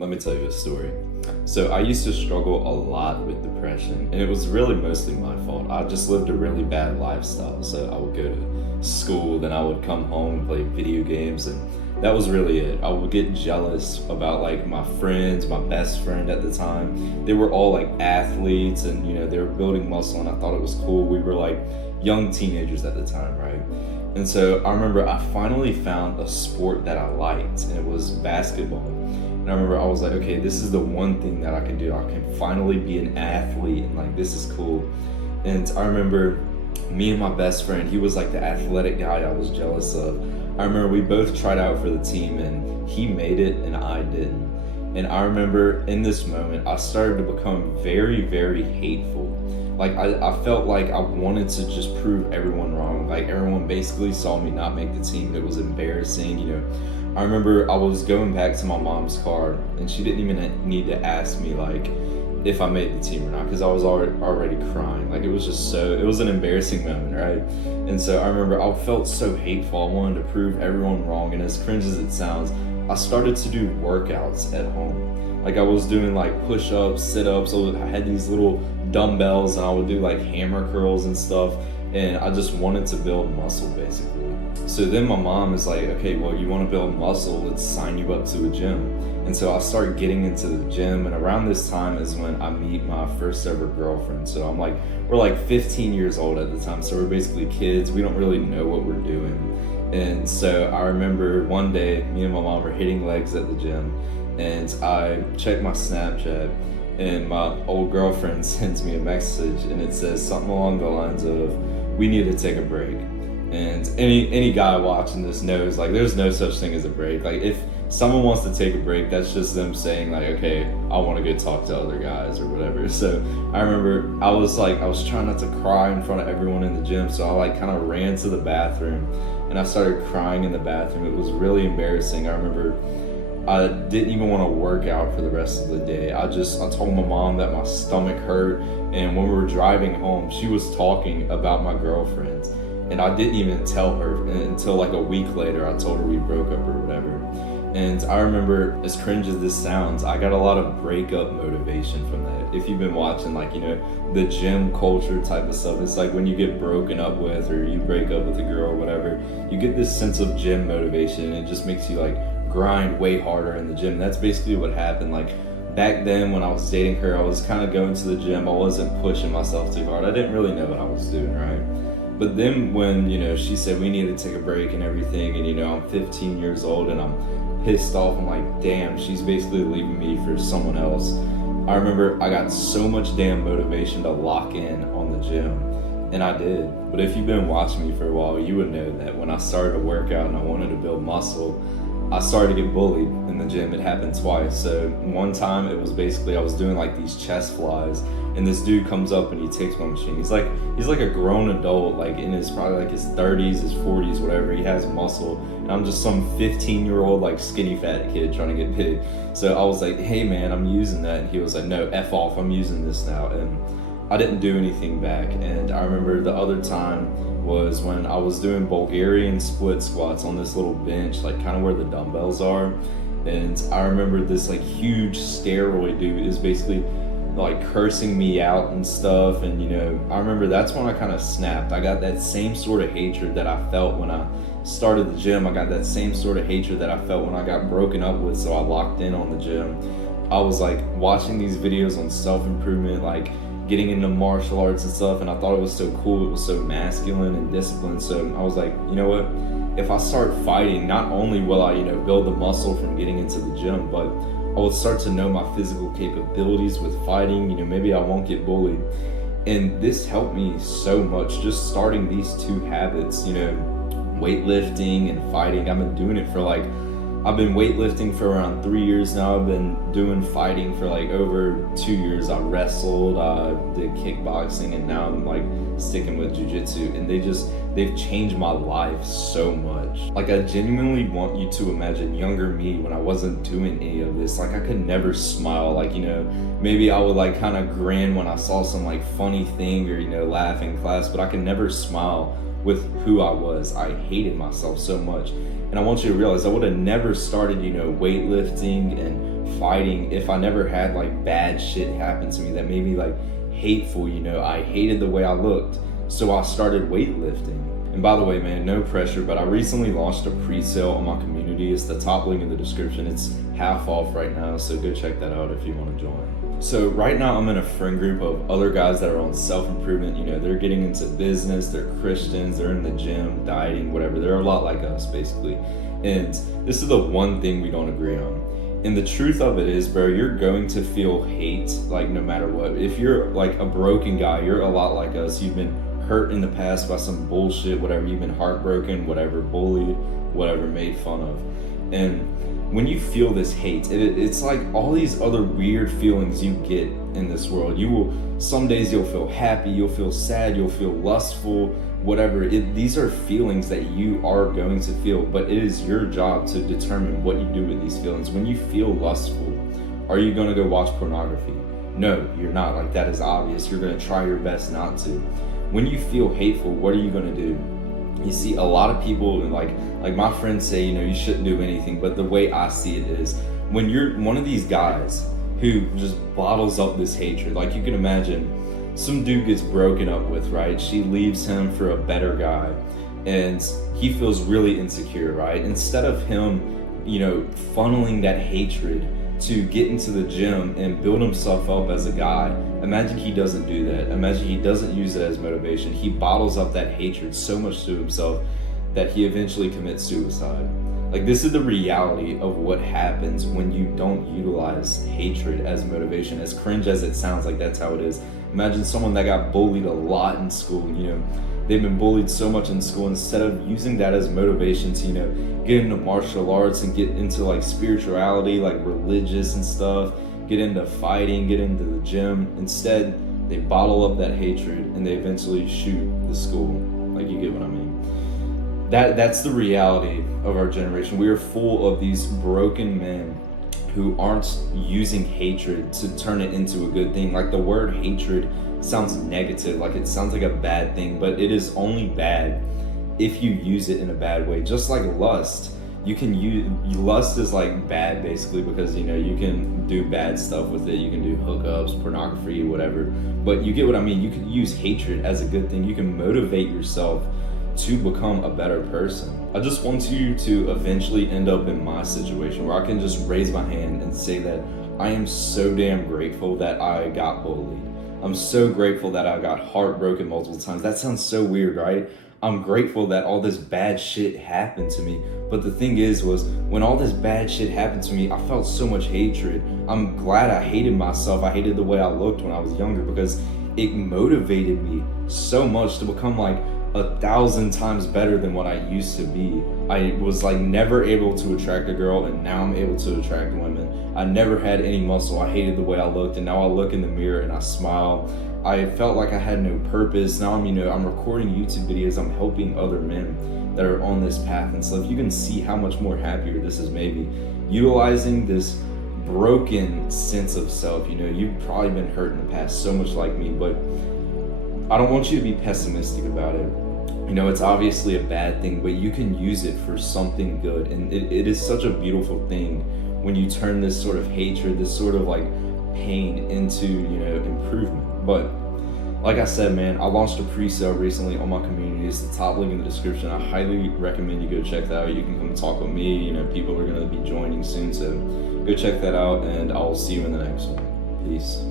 Let me tell you a story. So I used to struggle a lot with depression, and it was really mostly my fault. I just lived a really bad lifestyle. So I would go to school, then I would come home and play video games, and that was really it. I would get jealous about like my friends, my best friend at the time. They were all like athletes, and they were building muscle, and I thought it was cool. We were like young teenagers at the time, right? And so I remember I finally found a sport that I liked, and it was basketball. And I remember I was like, okay, this is the one thing that I can do. I can finally be an athlete, and like, this is cool. And I remember me and my best friend, he was like the athletic guy I was jealous of. I remember we both tried out for the team, and he made it and I didn't. And I remember in this moment, I started to become very, very hateful. Like I felt like I wanted to just prove everyone wrong. Like everyone basically saw me not make the team. It was embarrassing. I remember I was going back to my mom's car, and she didn't even need to ask me like if I made the team or not, because I was already crying. Like it was an embarrassing moment, right? And so I remember I felt so hateful. I wanted to prove everyone wrong, and as cringe as it sounds, I started to do workouts at home. Like I was doing like push-ups, sit-ups. I had these little dumbbells, and I would do like hammer curls and stuff, and I just wanted to build muscle basically. So then my mom is like, okay, well, you want to build muscle, let's sign you up to a gym. And so I start getting into the gym, and around this time is when I meet my first ever girlfriend. So we're like 15 years old at the time, so we're basically kids. We don't really know what we're doing. And so I remember one day, me and my mom were hitting legs at the gym, and I checked my Snapchat, and my old girlfriend sends me a message, and it says something along the lines of, we need to take a break. And any guy watching this knows, like, there's no such thing as a break. Like, if someone wants to take a break, that's just them saying like, okay, I want to go talk to other guys or whatever. So I remember I was trying not to cry in front of everyone in the gym, so I like kind of ran to the bathroom, and I started crying in the bathroom. It was really embarrassing. I remember I didn't even want to work out for the rest of the day. I told my mom that my stomach hurt, and when we were driving home, she was talking about my girlfriend, and I didn't even tell her until like a week later. I told her we broke up or whatever. And I remember, as cringe as this sounds, I got a lot of breakup motivation from that. If you've been watching like, the gym culture type of stuff, it's like when you get broken up with, or you break up with a girl or whatever, you get this sense of gym motivation, and it just makes you like grind way harder in the gym. That's basically what happened. Like back then when I was dating her, I was kind of going to the gym. I wasn't pushing myself too hard. I didn't really know what I was doing, right? But then when, she said we needed to take a break and everything, and I'm 15 years old and I'm pissed off. I'm like, damn, she's basically leaving me for someone else. I remember I got so much damn motivation to lock in on the gym, and I did. But if you've been watching me for a while, you would know that when I started to work out and I wanted to build muscle, I started to get bullied in the gym. It happened twice. So one time it was basically, I was doing like these chest flies, and this dude comes up and he takes my machine. He's like a grown adult, like in his probably like his 30s, his 40s, whatever. He has muscle, and I'm just some 15-year-old like skinny fat kid trying to get big. So I was like, hey man, I'm using that. And he was like, no, F off, I'm using this now. And I didn't do anything back. And I remember the other time was when I was doing Bulgarian split squats on this little bench, like kind of where the dumbbells are. And I remember this like huge steroid dude is basically like cursing me out and stuff. And I remember that's when I kind of snapped. I got that same sort of hatred that I felt when I started the gym. I got that same sort of hatred that I felt when I got broken up with, so I locked in on the gym. I was like watching these videos on self-improvement, like getting into martial arts and stuff, and I thought it was so cool. It was so masculine and disciplined. So I was like, you know what? If I start fighting, not only will I, build the muscle from getting into the gym, but I will start to know my physical capabilities with fighting. Maybe I won't get bullied. And this helped me so much, just starting these two habits, weightlifting and fighting. I've been weightlifting for around 3 years now. I've been doing fighting for like over 2 years. I wrestled, I did kickboxing, and now I'm like sticking with jiu-jitsu, and they've changed my life so much. Like, I genuinely want you to imagine younger me when I wasn't doing any of this. Like, I could never smile. Like, maybe I would like kind of grin when I saw some like funny thing, or laugh in class, but I could never smile with who I was. I hated myself so much. And I want you to realize I would have never started, weightlifting and fighting if I never had like bad shit happen to me that made me like hateful. I hated the way I looked, so I started weightlifting. And by the way, man, no pressure, but I recently launched a pre-sale on my community. It's the top link in the description. It's half off right now, so go check that out if you want to join. So right now I'm in a friend group of other guys that are on self-improvement. They're getting into business, they're Christians, they're in the gym, dieting, whatever. They're a lot like us, basically. And this is the one thing we don't agree on. And the truth of it is, bro, you're going to feel hate, like, no matter what. If you're like a broken guy, you're a lot like us. You've been hurt in the past by some bullshit, whatever. You've been heartbroken, whatever, bullied, whatever, made fun of. And when you feel this hate, it's like all these other weird feelings you get in this world. Some days you'll feel happy, you'll feel sad, you'll feel lustful, whatever. These are feelings that you are going to feel, but it is your job to determine what you do with these feelings. When you feel lustful, are you going to go watch pornography? No, you're not. Like, that is obvious. You're going to try your best not to. When you feel hateful, what are you going to do? You see, a lot of people, like my friends say, you shouldn't do anything, but the way I see it is, when you're one of these guys who just bottles up this hatred, like, you can imagine some dude gets broken up with, right? She leaves him for a better guy, and he feels really insecure, right? Instead of him, funneling that hatred to get into the gym and build himself up as a guy, imagine he doesn't do that. Imagine he doesn't use it as motivation. He bottles up that hatred so much to himself that he eventually commits suicide. Like, this is the reality of what happens when you don't utilize hatred as motivation. As cringe as it sounds, like, that's how it is. Imagine someone that got bullied a lot in school. They've been bullied so much in school. Instead of using that as motivation to, get into martial arts and get into like spirituality, like religious and stuff, get into fighting, get into the gym, instead they bottle up that hatred and they eventually shoot the school. Like, you get what I mean? That's the reality of our generation. We are full of these broken men who aren't using hatred to turn it into a good thing. Like, the word hatred sounds negative, like it sounds like a bad thing, but it is only bad if you use it in a bad way. Just like lust, lust is like bad basically because you can do bad stuff with it. You can do hookups, pornography, whatever, but you get what I mean. You can use hatred as a good thing. You can motivate yourself to become a better person. I just want you to eventually end up in my situation where I can just raise my hand and say that I am so damn grateful that I got bullied. I'm so grateful that I got heartbroken multiple times. That sounds so weird, right? I'm grateful that all this bad shit happened to me. But the thing was when all this bad shit happened to me, I felt so much hatred. I'm glad I hated myself. I hated the way I looked when I was younger because it motivated me so much to become like 1,000 times better than what I used to be. I was like never able to attract a girl, and now I'm able to attract women. I never had any muscle. I hated the way I looked, and now I look in the mirror and I smile. I felt like I had no purpose. Now I'm recording YouTube videos. I'm helping other men that are on this path and stuff. You can see how much more happier this has made me. Utilizing this broken sense of self. You've probably been hurt in the past so much like me, but I don't want you to be pessimistic about it. It's obviously a bad thing, but you can use it for something good. And it is such a beautiful thing when you turn this sort of hatred, this sort of like pain into, improvement. But like I said, man, I launched a pre-sale recently on my community. It's the top link in the description. I highly recommend you go check that out. You can come and talk with me. People are going to be joining soon. So go check that out, and I'll see you in the next one. Peace.